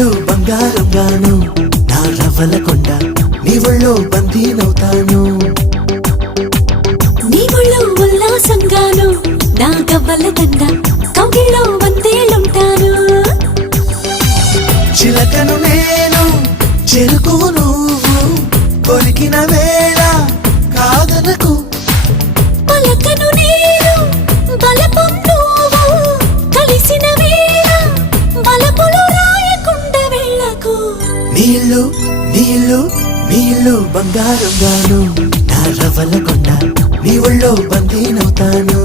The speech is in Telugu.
ఒళ్ళు బంగారంగాను నా రవ్వల కొండ నీ ఒళ్ళో బందీనవుతాను నీ ఒళ్ళు ఉల్లాసంగాను నా గవ్వల దండ కౌగిలో వందేలుంటాను చిలకను నేను చెరుకువు నువ్వు కొరికిన వేళ కాదనకు పలకను నేను బలపం నువ్వు కలిసిన వేళ బలపులు రాయకుండా వెళ్ళకు నీళ్ళు నీళ్ళు నీళ్ళు బంగారంగాను నా రవ్వల కొండ నీ ఒళ్ళో బందీనవుతాను